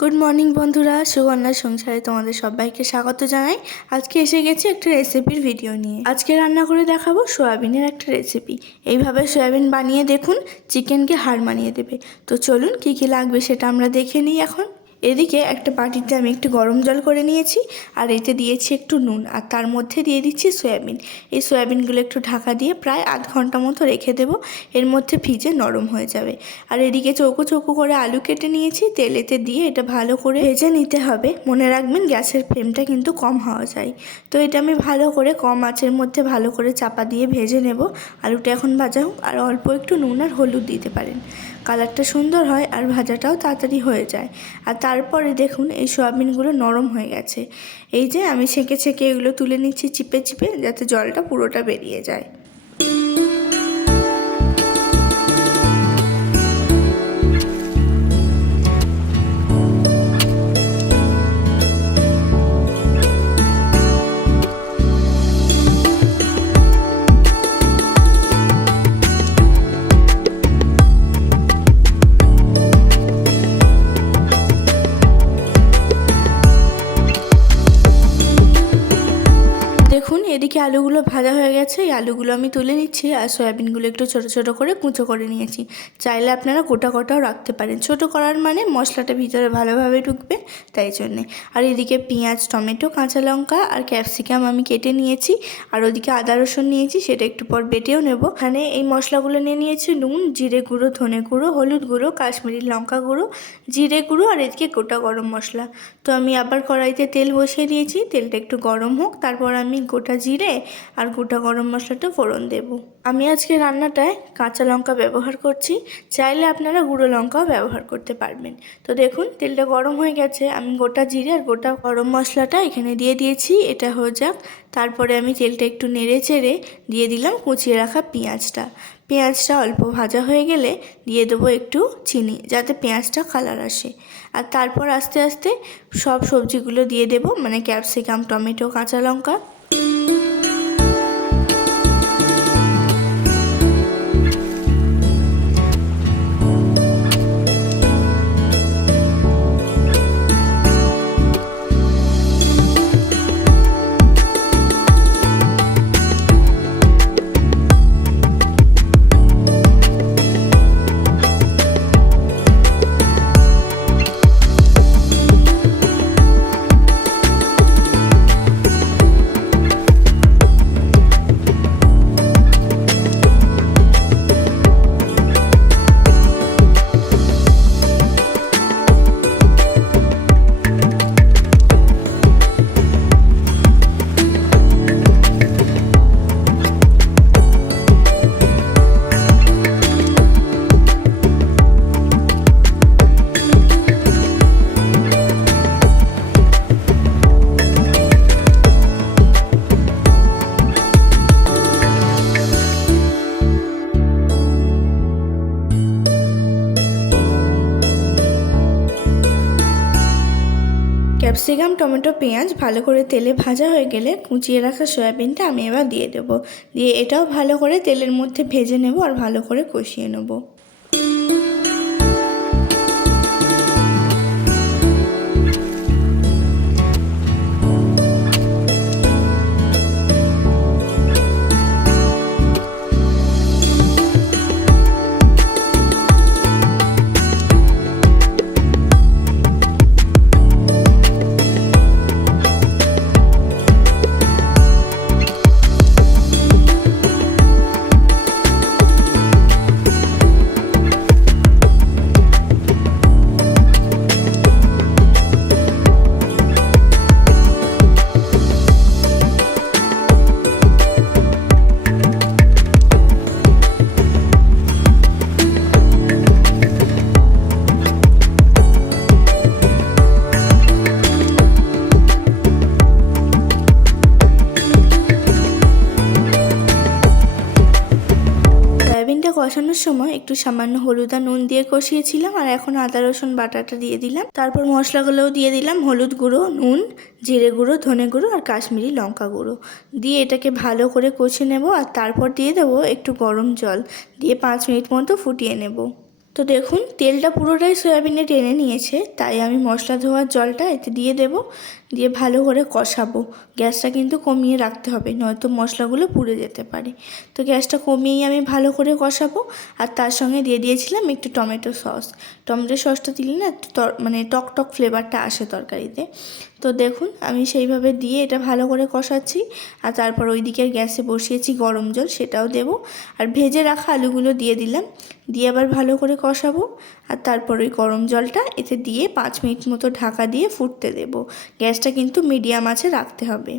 Good morning বন্ধুরা। সুগন্ধার সংসারে তোমাদের সবাইকে স্বাগত জানাই। আজকে এসে গেছি একটা রেসিপির ভিডিও নিয়ে। আজকে রান্না করে দেখাবো সয়াবিনের একটা রেসিপি এইভাবে সয়াবিন বানিয়ে দেখুন চিকেনকে হার মানিয়ে দেবে। তো চলুন, কি কি লাগবে সেটা আমরা দেখে নিই এখন। এদিকে একটা বাটিতে আমি একটু গরম জল করে নিয়েছি, আর এতে দিয়েছি একটু নুন, আর তার মধ্যে দিয়ে দিচ্ছি সয়াবিন। এই সয়াবিনগুলো একটু ঢাকা দিয়ে প্রায় আধ ঘণ্টা মতো রেখে দেব, এর মধ্যে ভিজে নরম হয়ে যাবে। আর এদিকে চৌকো চৌকো করে আলু কেটে নিয়েছি, তেলেতে দিয়ে এটা ভালো করে ভেজে নিতে হবে। মনে রাখবেন গ্যাসের ফ্লেমটা কিন্তু কম হওয়া যায়। তো এটা আমি ভালো করে কম আঁচের মধ্যে ভালো করে চাপা দিয়ে ভেজে নেব। আলুটা এখন ভাজা হোক, আর অল্প একটু নুন আর হলুদ দিতে পারেন। কালারটা সুন্দর হয় আর ভাজাটাও তাড়াতাড়ি হয়ে যায়। আর তারপরে দেখুন, এই সোয়াবিনগুলো নরম হয়ে গেছে। এই যে আমি ছেঁকে ছেঁকে এগুলো তুলে নিচ্ছি চিপে চিপে, যাতে জলটা পুরোটা বেরিয়ে যায়। এদিকে আলুগুলো ভাজা হয়ে গেছে। এই আলুগুলো আমি তুলে নিচ্ছি আর সয়াবিনগুলো একটু ছোট ছোট করে কুঁচো করে নিয়েছি। চাইলে আপনারা গোটা গোটাও রাখতে পারেন। ছোট করার মানে মশলাটা ভিতরে ভালোভাবে ঢুকবে, তাই জন্যে। আর এদিকে পেঁয়াজ, টমেটো, কাঁচা লঙ্কা আর ক্যাপসিকাম আমি কেটে নিয়েছি। আর ওদিকে আদা রসুন নিয়েছি, সেটা একটু পর বেটেও নেব। এখানে এই মশলাগুলো নিয়ে নিয়েছি নুন, জিরে গুঁড়ো, ধনে গুঁড়ো, হলুদ গুঁড়ো, কাশ্মীরি লঙ্কা গুঁড়ো, জিরে গুঁড়ো আর এদিকে গোটা গরম মশলা। তো আমি আবার কড়াইতে তেল বসিয়ে দিয়েছি। তেলটা একটু গরম হোক, তারপর আমি গোটা জিরে আর গোটা গরম মশলাটা ফোড়ন দেব। আমি আজকে রান্নাটায় কাঁচা লঙ্কা ব্যবহার করছি। চাইলে আপনারা গুঁড়ো লঙ্কাও ব্যবহার করতে পারবেন। তো দেখুন, তেলটা গরম হয়ে গেছে। আমি গোটা জিরে আর গোটা গরম মশলাটা এখানে দিয়ে দিয়েছি। এটা হয়ে যাক। তারপরে আমি তেলটা একটু নেড়ে চেড়ে দিয়ে দিলাম কুচিয়ে রাখা পেঁয়াজটা। পেঁয়াজটা অল্প ভাজা হয়ে গেলে দিয়ে দেবো একটু চিনি, যাতে পেঁয়াজটা কালার আসে। আর তারপর আস্তে আস্তে সব সবজিগুলো দিয়ে দেবো। মানে ক্যাপসিকাম টমেটো, কাঁচা লঙ্কা। ক্যাপসিকাম, টমেটো, পেঁয়াজ ভালো করে তেলে ভাজা হয়ে গেলে কুচিয়ে রাখা সয়াবিনটা আমি এবার দিয়ে দেবো। দিয়ে এটাও ভালো করে তেলের মধ্যে ভেজে নেব আর ভালো করে কষিয়ে নেব। কষানোর সময় একটু সামান্য হলুদ আর নুন দিয়ে কষিয়েছিলাম আর এখন আদা, রসুন, বাটাটা দিয়ে দিলাম। তারপর মশলাগুলোও দিয়ে দিলাম, হলুদ গুঁড়ো, নুন, জিরে গুঁড়ো, ধনে গুঁড়ো আর কাশ্মীরি লঙ্কা গুঁড়ো। দিয়ে এটাকে ভালো করে কষে নেব আর তারপর দিয়ে দেবো একটু গরম জল। দিয়ে পাঁচ মিনিট মতো ফুটিয়ে নেব। তো দেখুন, তেলটা পুরোটাই সয়াবিনে টেনে নিয়েছে, তাই আমি মশলা ধোয়ার জলটা এতে দিয়ে দেব। দিয়ে ভালো করে কষাবো। গ্যাসটা কিন্তু কমিয়ে রাখতে হবে, নয়তো মশলাগুলো পুড়ে যেতে পারে। তো গ্যাসটা কমিয়েই আমি ভালো করে কষাবো, আর তার সঙ্গে দিয়ে দিয়েছিলাম একটু টমেটো সস। টমেটো সসটা দিলে না মানে টক টক ফ্লেভারটা আসে তরকারিতে। তো দেখুন, আমি সেইভাবে দিয়ে এটা ভালো করে কষাচ্ছি, আর তারপর ওই দিকের গ্যাসে বসিয়েছি গরম জল, সেটাও দেবো। আর ভেজে রাখা আলুগুলো দিয়ে দিলাম, দিয়ে আবার ভালো করে কষাবো, আর তারপর ওই গরম জলটা এতে দিয়ে পাঁচ মিনিট মতো ঢাকা দিয়ে ফুটতে দেবো। গ্যাসটা কিন্তু মিডিয়াম আছে রাখতে হবে।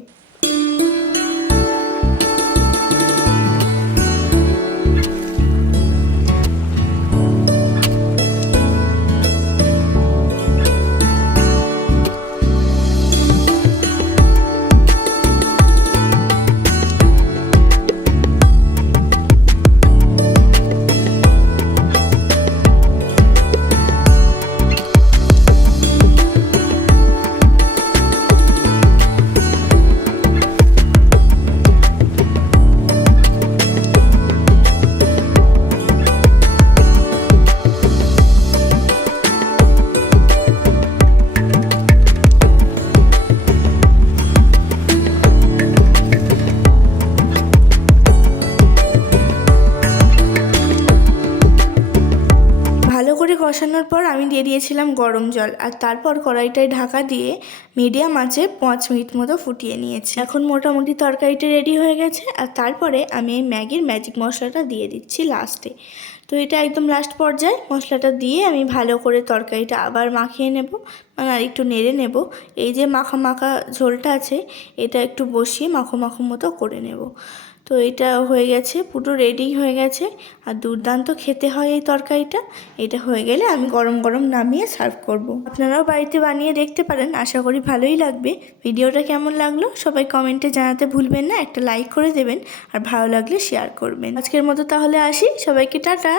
কষানোর পর আমি দিয়ে দিয়েছিলাম গরম জল আর তারপর কড়াইটায় ঢাকা দিয়ে মিডিয়াম আঁচে পাঁচ মিনিট মতো ফুটিয়ে নিয়েছি। এখন মোটামুটি তরকারিটা রেডি হয়ে গেছে আর তারপরে আমি এই ম্যাগির ম্যাজিক মশলাটা দিয়ে দিচ্ছি লাস্টে তো এটা একদম লাস্ট পর্যায়ে মশলাটা দিয়ে আমি ভালো করে তরকারিটা আবার মাখিয়ে নেব মানে আর একটু নেড়ে নেব। এই যে মাখা মাখা ঝোলটা আছে, এটা একটু বসিয়ে মাখো মাখো মতো করে নেব। তো এটা হয়ে গেছে, পুরো রেডি হয়ে গেছে। আর দুর্দান্ত খেতে হয় এই তরকারিটা। এটা হয়ে গেলে আমি গরম গরম নামিয়ে সার্ভ করব। আপনারাও বাড়িতে বানিয়ে দেখতে পারেন, আশা করি ভালোই লাগবে। ভিডিওটা কেমন লাগল সবাই কমেন্টে জানাতে ভুলবেন না, একটা লাইক করে দেবেন। আর ভালো লাগলে শেয়ার করবেন। আজকের মতো তাহলে আসি, সবাইকে টাটা।